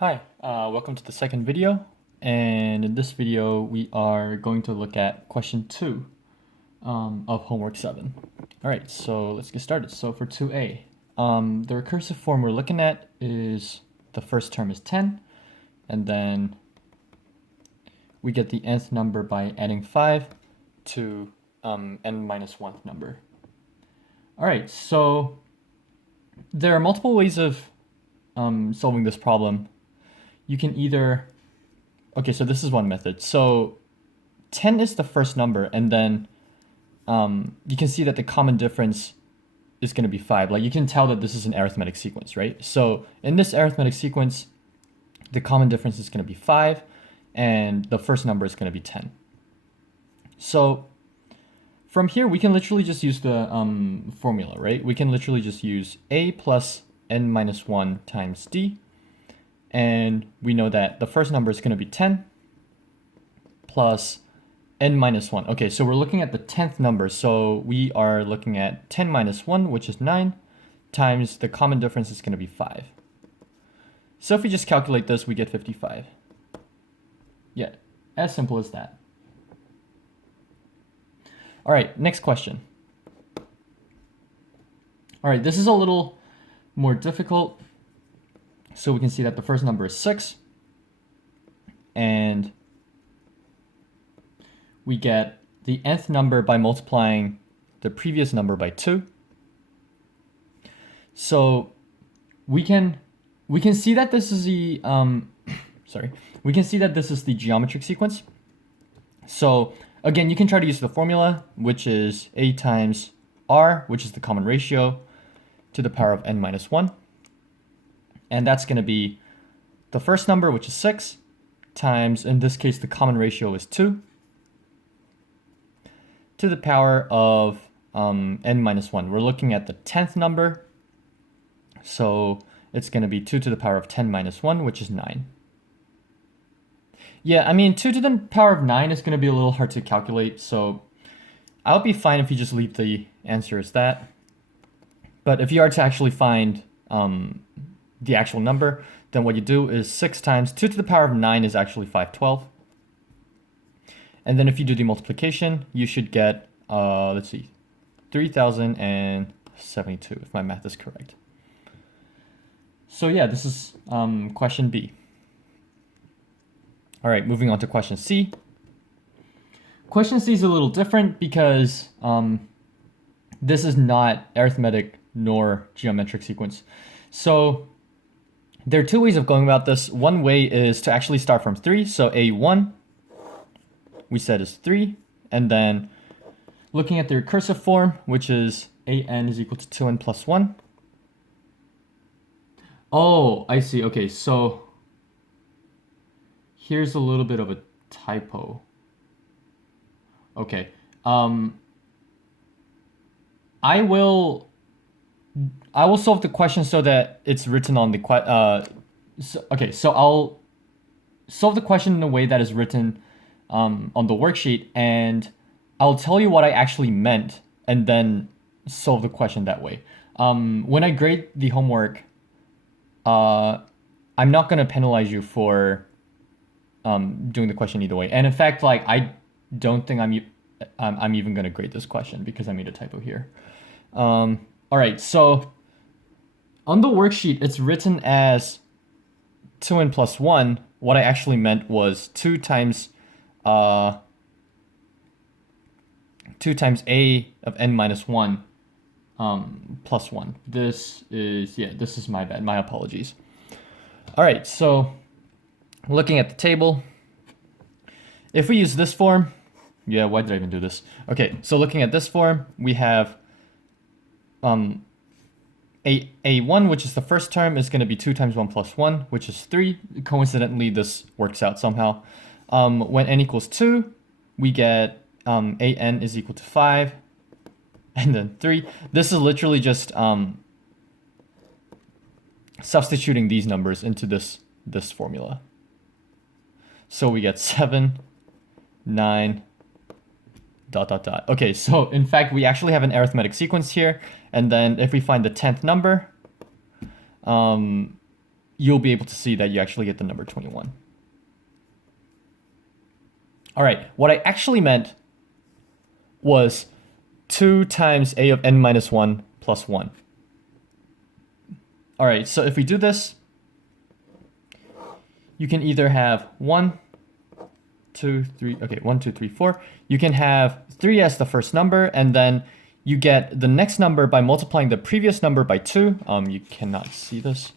Hi, welcome to the second video, and in this video we are going to look at question 2 of homework 7. Alright, so let's get started. So for 2a, the recursive form we're looking at is the first term is 10, and then we get the nth number by adding 5 to n minus 1th number. Alright, so there are multiple ways of solving this problem. You can either, okay, so this is one method. So 10 is the first number, and then you can see that the common difference is going to be 5. Like, you can tell that this is an arithmetic sequence, right? So in this arithmetic sequence, the common difference is going to be 5, and the first number is going to be 10. So from here, we can literally just use the formula, right? We can literally just use a plus n minus 1 times d. And we know that the first number is going to be 10 plus n minus 1. Okay, so we're looking at the 10th number. So we are looking at 10 minus 1, which is 9, times the common difference is going to be 5. So if we just calculate this, we get 55. Yeah, as simple as that. All right, next question. All right, this is a little more difficult. So we can see that the first number is 6, and we get the nth number by multiplying the previous number by 2. So we can see that this is the we can see that this is the geometric sequence. So again, you can try to use the formula, which is a times r, which is the common ratio, to the power of n minus 1. And that's going to be the first number, which is 6, times, in this case, the common ratio is 2, to the power of n minus 1. We're looking at the 10th number, so it's going to be 2 to the power of 10 minus 1, which is 9. Yeah, I mean, 2 to the power of 9 is going to be a little hard to calculate, so I'll be fine if you just leave the answer as that. But if you are to actually find the actual number, then what you do is 6 times 2 to the power of 9 is actually 512. And then if you do the multiplication, you should get, let's see, 3072, if my math is correct. So yeah, this is question B. All right, moving on to question C. Question C is a little different because this is not arithmetic nor geometric sequence. So there are two ways of going about this. One way is to actually start from 3. So A1, we said is 3. And then looking at the recursive form, which is AN is equal to 2n plus 1. Oh, I see. Okay, so here's a little bit of a typo. Okay. I will solve the question so that it's written on the okay, so I'll solve the question in a way that is written on the worksheet, and I'll tell you what I actually meant, and then solve the question that way. When I grade the homework, I'm not gonna penalize you for doing the question either way. And in fact, like, I don't think I'm even gonna grade this question because I made a typo here. All right, so on the worksheet, it's written as 2n plus 1. What I actually meant was 2 times a of n minus 1 plus 1. This is my bad. My apologies. All right, so looking at the table, if we use this form, yeah, why did I even do this? Okay, so looking at this form, we have A1, which is the first term, is going to be 2 times 1 plus 1, which is 3. Coincidentally, this works out somehow. When n equals 2, we get AN is equal to 5, and then 3. This is literally just substituting these numbers into this formula. So we get 7, 9, ... Okay, so in fact, we actually have an arithmetic sequence here. And then if we find the 10th number, you'll be able to see that you actually get the number 21. All right, what I actually meant was 2 times a of n minus 1 plus 1. All right, so if we do this, you can either have 1, 2, 3, okay, 1, 2, 3, 4. You can have 3 as the first number, and then you get the next number by multiplying the previous number by 2. You cannot see this.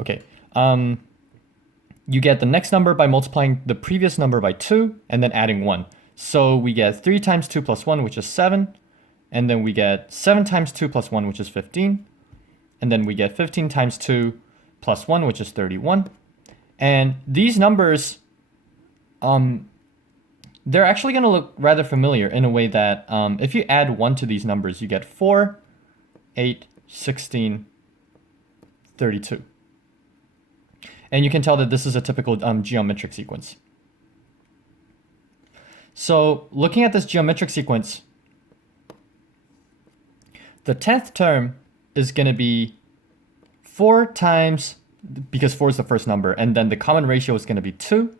Okay. You get the next number by multiplying the previous number by 2 and then adding 1. So we get 3 times 2 plus 1, which is 7. And then we get 7 times 2 plus 1, which is 15. And then we get 15 times 2 plus 1, which is 31. And these numbers, they're actually going to look rather familiar in a way that if you add 1 to these numbers, you get 4, 8, 16, 32. And you can tell that this is a typical geometric sequence. So looking at this geometric sequence, the 10th term is going to be 4 times, because 4 is the first number, and then the common ratio is going to be 2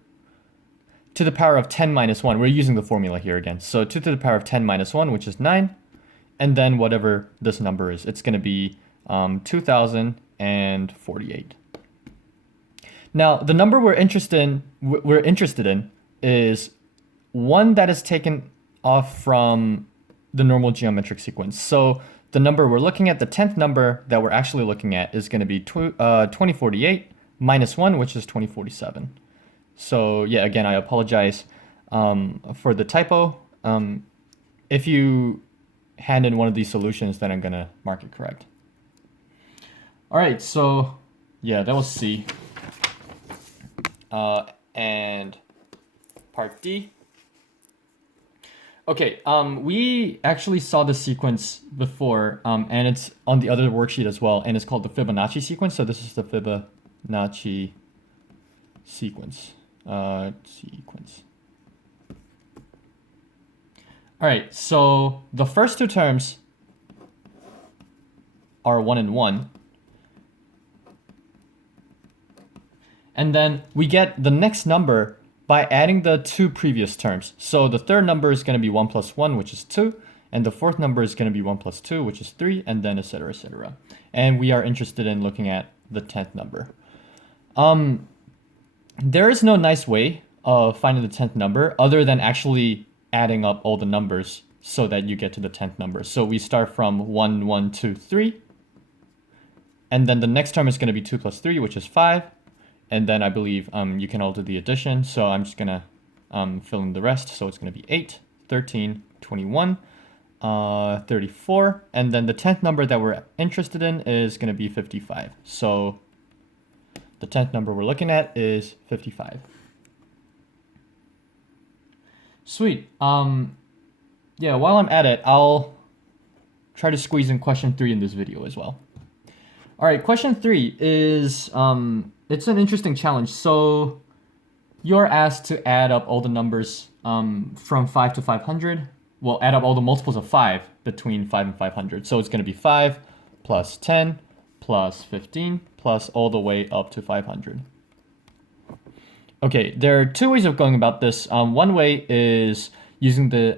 to the power of 10 minus 1. We're using the formula here again. So 2 to the power of 10 minus 1, which is 9. And then whatever this number is, it's going to be 2048. Now, the number we're interested in is one that is taken off from the normal geometric sequence. So the number we're looking at, the 10th number that we're actually looking at, is going to be 2048 minus 1, which is 2047. So yeah, again, I apologize for the typo. If you hand in one of these solutions, then I'm going to mark it correct. All right, so yeah, that was C. And part D. Okay, we actually saw this sequence before, and it's on the other worksheet as well, and it's called the Fibonacci sequence. So this is the Fibonacci sequence. All right, so the first two terms are 1 and 1. And then we get the next number by adding the two previous terms. So the third number is going to be 1 plus 1, which is 2. And the fourth number is going to be 1 plus 2, which is 3, and then et cetera, et cetera. And we are interested in looking at the 10th number. There is no nice way of finding the 10th number other than actually adding up all the numbers so that you get to the 10th number. So we start from 1, 1, 2, 3. And then the next term is going to be 2 plus 3, which is 5. And then I believe you can all do the addition. So I'm just going to fill in the rest. So it's going to be 8, 13, 21, 34. And then the 10th number that we're interested in is going to be 55. So the 10th number we're looking at is 55. Sweet. Yeah, while I'm at it, I'll try to squeeze in question 3 in this video as well. All right, question 3 is... it's an interesting challenge. So you're asked to add up all the numbers from 5 to 500. Well, add up all the multiples of 5 between 5 and 500. So it's going to be 5 plus 10 plus 15 plus all the way up to 500. Okay, there are two ways of going about this. One way is using the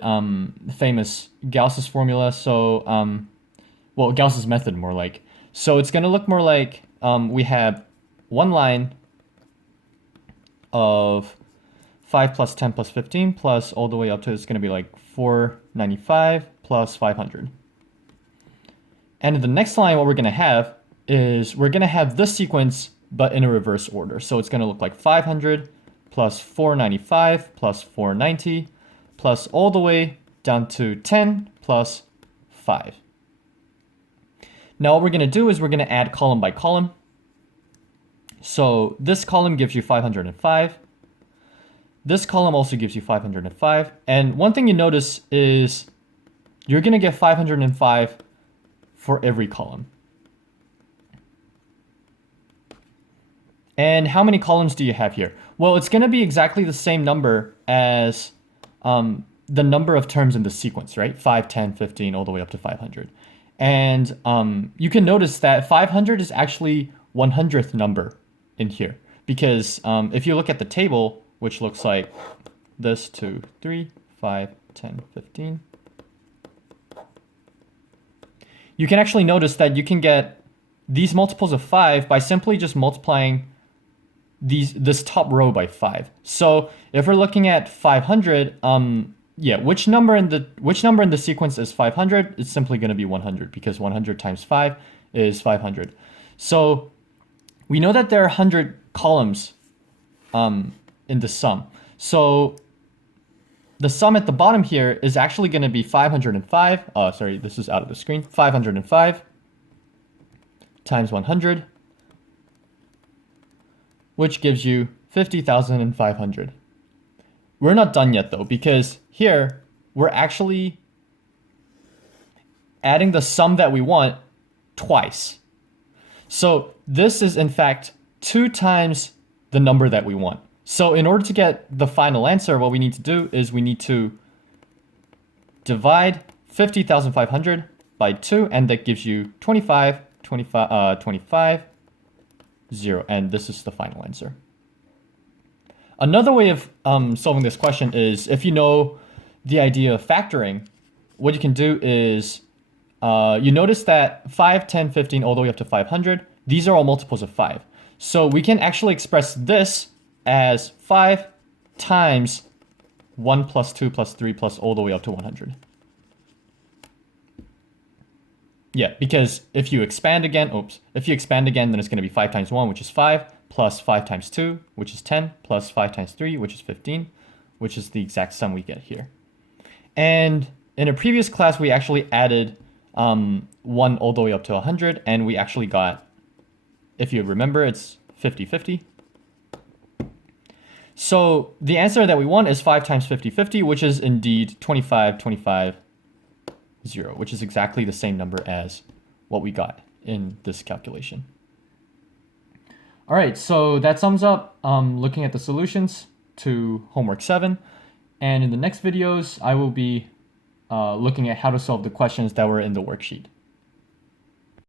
famous Gauss's formula. So, well, Gauss's method more like. So it's going to look more like we have one line of 5 plus 10 plus 15 plus all the way up to, it's going to be like 495 plus 500. And in the next line, what we're going to have is we're going to have this sequence, but in a reverse order. So it's going to look like 500 plus 495 plus 490 plus all the way down to 10 plus 5. Now what we're going to do is we're going to add column by column. So this column gives you 505. This column also gives you 505. And one thing you notice is you're going to get 505 for every column. And how many columns do you have here? Well, it's going to be exactly the same number as the number of terms in the sequence, right? 5, 10, 15, all the way up to 500. And you can notice that 500 is actually 100th number in here. Because if you look at the table, which looks like this, 2, 3, 5, 10, 15, you can actually notice that you can get these multiples of 5 by simply just multiplying this top row by 5. So if we're looking at 500, which number in the sequence is 500? It's simply going to be 100, because 100 times 5 is 500. So we know that there are 100 columns in the sum. So the sum at the bottom here is actually going to be 505. Sorry, this is out of the screen. 505 times 100, which gives you 50,500. We're not done yet though, because here we're actually adding the sum that we want twice. So this is in fact 2 times the number that we want. So in order to get the final answer, what we need to do is we need to divide 50,500 by 2, and that gives you 25, 0, and this is the final answer. Another way of solving this question is, if you know the idea of factoring, what you can do is, you notice that 5, 10, 15, all the way up to 500, these are all multiples of 5. So we can actually express this as 5 times 1 plus 2 plus 3 plus all the way up to 100. Yeah, because if you expand again, then it's going to be 5 times 1, which is 5, plus 5 times 2, which is 10, plus 5 times 3, which is 15, which is the exact sum we get here. And in a previous class, we actually added 1 all the way up to 100, and we actually got, if you remember, it's 50-50. So the answer that we want is 5 times 50-50, which is indeed 25, 25, 0, which is exactly the same number as what we got in this calculation. All right, so that sums up looking at the solutions to homework 7. And in the next videos, I will be looking at how to solve the questions that were in the worksheet.